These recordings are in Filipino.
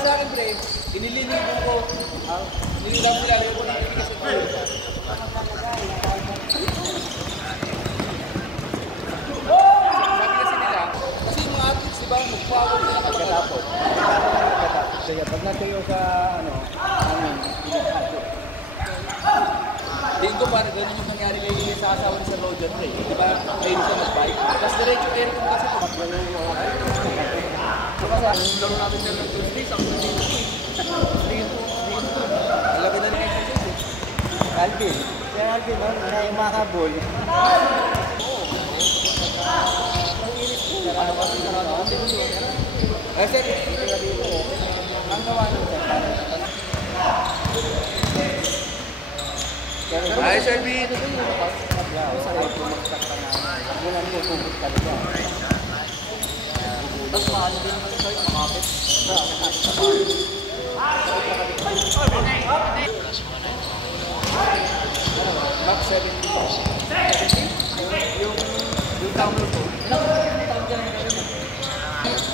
sa akin, pre, inilinigo ko. Nililang sila, lagay ko na kasi ko. Sabi kasi nila, kasi yung mga athletes, diba, magpawag sila pagkatapos. Kaya pag natuyo sa, Tingin ko parang ganun yung nangyari kay sa asawa ni Sir Roger, pre. Diba, mayroon siya mag-bike. Tapos diretso air kung kasi pagkatapos. Yung laro natin sa Tuesday, sa Tuesday. Alaki na ng exercise eh. Alvin. Kaya Alvin, no? Na yung makabol. Kasi, ang gawa ng ay, Sir B. Tapos maano din naman ito, makapit. Max 70. Yung tumbler ko.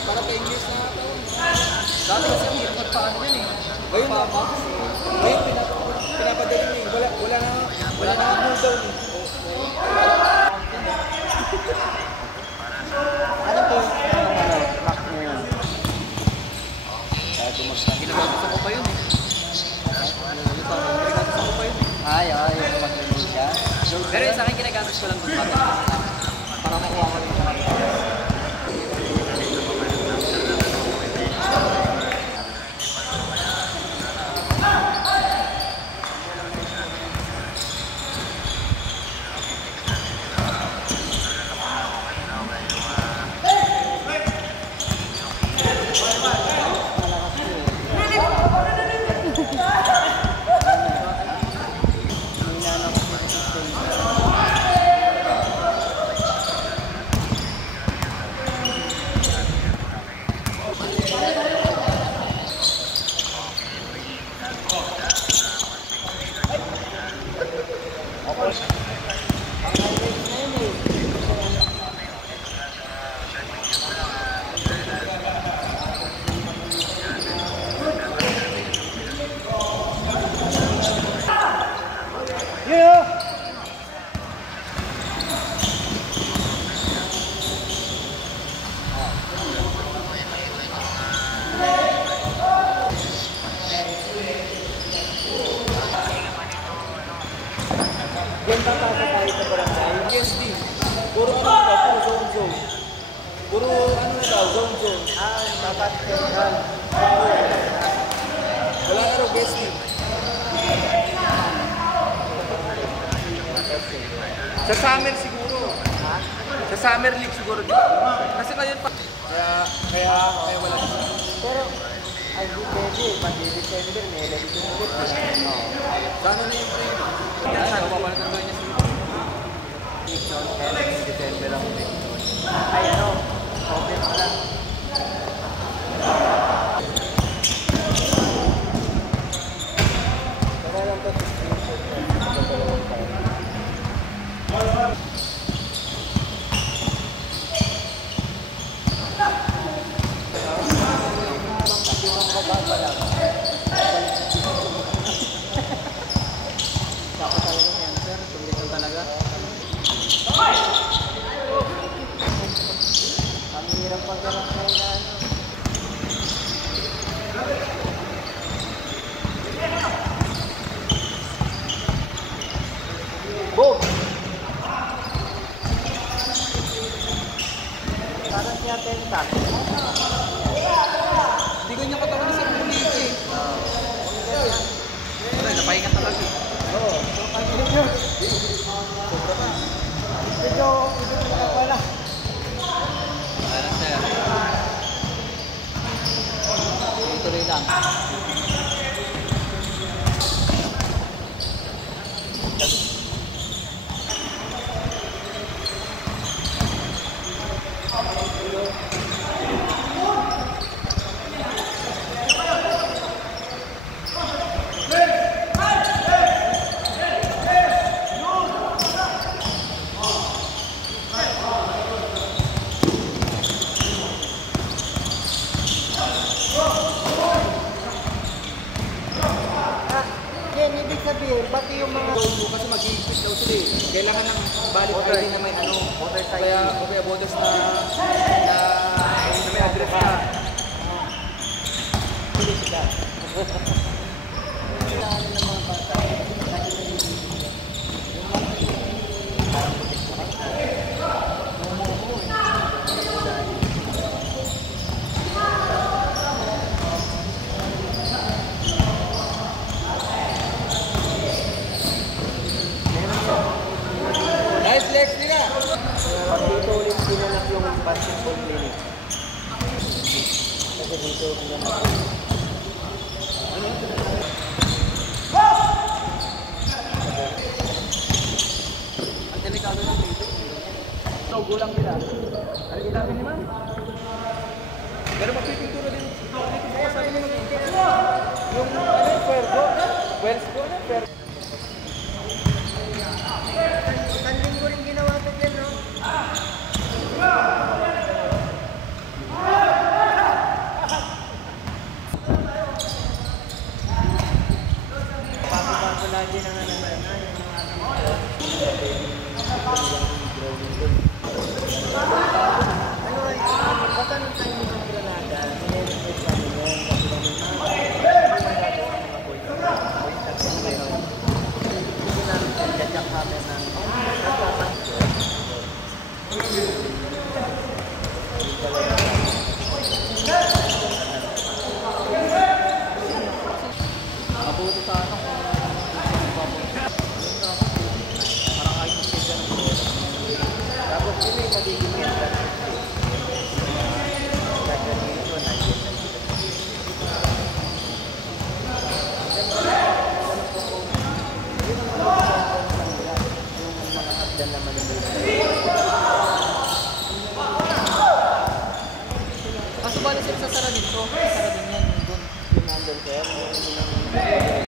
Para kay English na ito. Dati kasi ang hirap magpaano yan eh. Ngayon na, Max. Ngayon, pinapadaling eh. Wala na ang cool down eh. Ano po yung Max mo yun? Ginagawa ko pa yun eh. Ginagawa ko pa yun eh. Ay, yung mag-linig siya. Pero sa akin ginagamit ko lang doon para makuha ko rin sa kanila. Yan tatasa tayo sa barangay. Yes, di. Puro ano daw, puro zone. Puro ano na daw, zone. Dapat yan. Wala na raw guest di. Sa summer siguro. Sa summer league siguro. Kasi ngayon pa. Kaya wala na. Pero, ay di pwede. Pag-December, may election ulit. Gano'n na yung pre? Kaya saan ko papalit ang gawin niya siguro? December ang election. Ay ano, open pa lang. Kaya lang to, ang hirap pagkarap na yan. Boom! Parang siya tentak. Hindi ko niya katawan sa pulik eh. Wala, napahinga talaga eh. Oo. Sobra na. Medyo na pala. Wala sir. Tuloy lang. kailangan ng valid ID na may ano. Voter ID. Kaya voters na may address ka. Pili sila. Kailangan ng mga bata. Nice legs nila. Pag dito ulit ginanap yung basketball clinic. Kasi dito ginanap. Ang delikado ng dito. So, gulang nila. Ano ginabi ni ma'am? Pero magpipinturo din. Kaya sabi mo yung ano, puerco na? Puerco na? Tanding ko rin ginawa ko dyan, no? Bago-bago lagi na yung ano ay, baka nung tayo ng Granada, nililipit kami yan, kasi kami hindi namin jack hammer namin. Mabuti sa ano parang kahit mag-save ka ng Tapos yun ay magiging mental. kaso bali sila sa Saradin to. Saradin yan yung doon. Yung nandun sir, yung